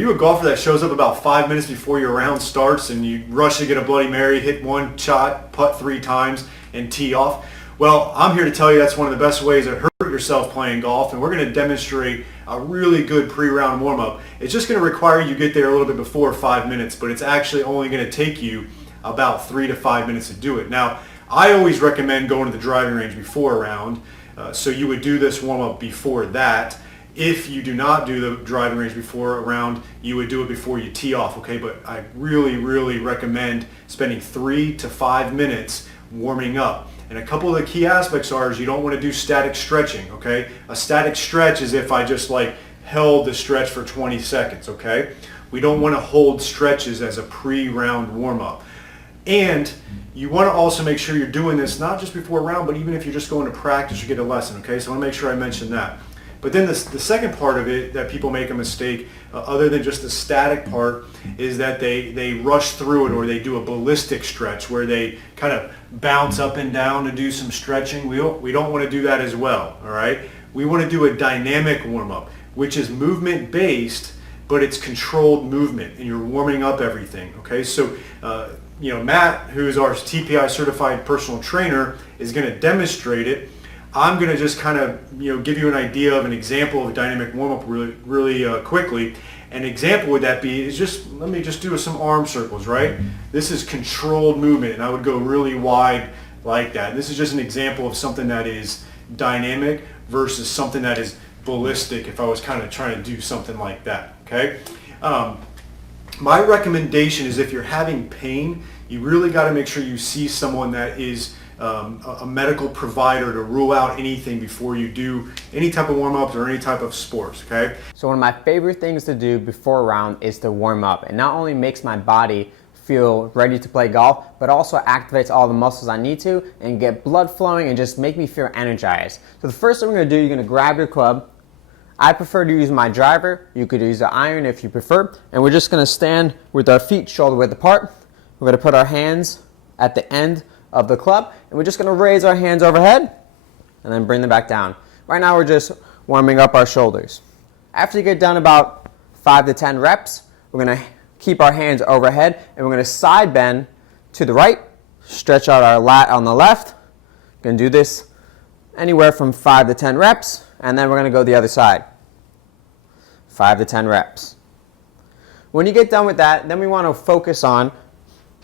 you a golfer that shows up about 5 minutes before your round starts and you rush to get a Bloody Mary, hit one shot, putt 3 times, and tee off? Well, I'm here to tell you that's one of the best ways to hurt yourself playing golf, and we're going to demonstrate a really good pre-round warm-up. It's just going to require you get there a little bit before 5 minutes, but it's actually only going to take you about 3 to 5 minutes to do it. Now, I always recommend going to the driving range before a round, so you would do this warm-up before that. If you do not do the driving range before a round, you would do it before you tee off, okay? But I really recommend spending 3 to 5 minutes warming up. And a couple of the key aspects are is you don't want to do static stretching, okay? A static stretch is if I just like held the stretch for 20 seconds, okay? We don't want to hold stretches as a pre-round warm-up. And you want to also make sure you're doing this not just before a round, but even if you're just going to practice or get a lesson, okay? So I want to make sure I mention that. But then the second part of it that people make a mistake, other than just the static part, is that they rush through it, or they do a ballistic stretch where they kind of bounce up and down to do some stretching. We don't want to do that as well, all right? We want to do a dynamic warm-up, which is movement-based, but it's controlled movement, and you're warming up everything, okay? So, Matt, who is our TPI certified personal trainer, is going to demonstrate it. I'm going to just kind of give you an idea of an example of a dynamic warm-up really quickly. An example would that be is let me just do some arm circles, right? This is controlled movement, and I would go really wide like that. This is just an example of something that is dynamic versus something that is ballistic if I was kind of trying to do something like that, okay? My recommendation is if you're having pain, you really got to make sure you see someone that is a medical provider to rule out anything before you do any type of warm-ups or any type of sports, okay? So one of my favorite things to do before a round is to warm up. It not only makes my body feel ready to play golf, but also activates all the muscles I need to and get blood flowing and just make me feel energized. So the first thing we're going to do, you're going to grab your club. I prefer to use my driver. You could use the iron if you prefer. And we're just going to stand with our feet shoulder width apart. We're going to put our hands at the end of the club, and we're just going to raise our hands overhead and then bring them back down. Right now we're just warming up our shoulders. After you get done about 5 to 10 reps, we're going to keep our hands overhead, and we're going to side bend to the right, stretch out our lat on the left. We're going to do this anywhere from 5 to 10 reps, and then we're going to go the other side. 5 to 10 reps. When you get done with that, then we want to focus on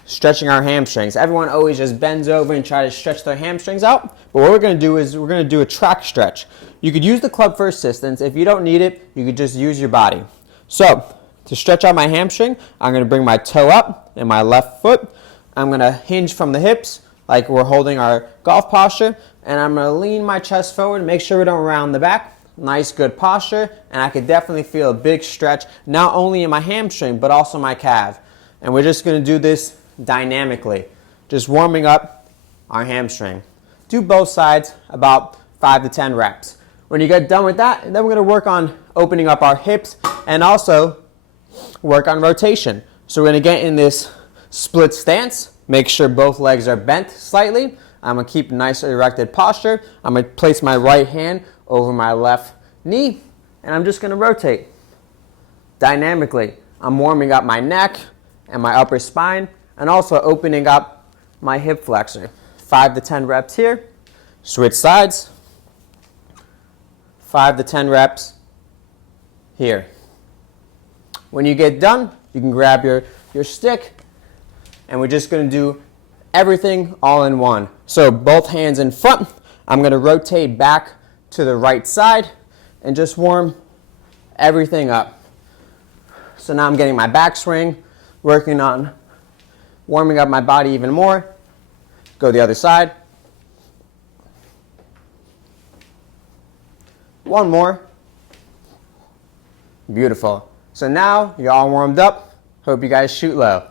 stretching our hamstrings. Everyone always just bends over and try to stretch their hamstrings out. But what we're going to do is we're going to do a track stretch. You could use the club for assistance. If you don't need it, you could just use your body. So to stretch out my hamstring, I'm going to bring my toe up in my left foot. I'm going to hinge from the hips like we're holding our golf posture. And I'm going to lean my chest forward and make sure we don't round the back. Nice, good posture. And I could definitely feel a big stretch, not only in my hamstring, but also my calf. And we're just going to do this dynamically, just warming up our hamstring. Do both sides about 5 to 10 reps. When you get done with that, then we're going to work on opening up our hips and also work on rotation. So we're going to get in this split stance. Make sure both legs are bent slightly. I'm going to keep a nice erected posture. I'm going to place my right hand over my left knee, and I'm just going to rotate dynamically. I'm warming up my neck and my upper spine, and also opening up my hip flexor. 5 to 10 reps here. Switch sides. 5 to 10 reps here. When you get done, you can grab your stick, and we're just going to do everything all in one. So both hands in front. I'm going to rotate back to the right side and just warm everything up. So now I'm getting my backswing, working on warming up my body even more. Go the other side. One more. Beautiful. So now you're all warmed up. Hope you guys shoot low.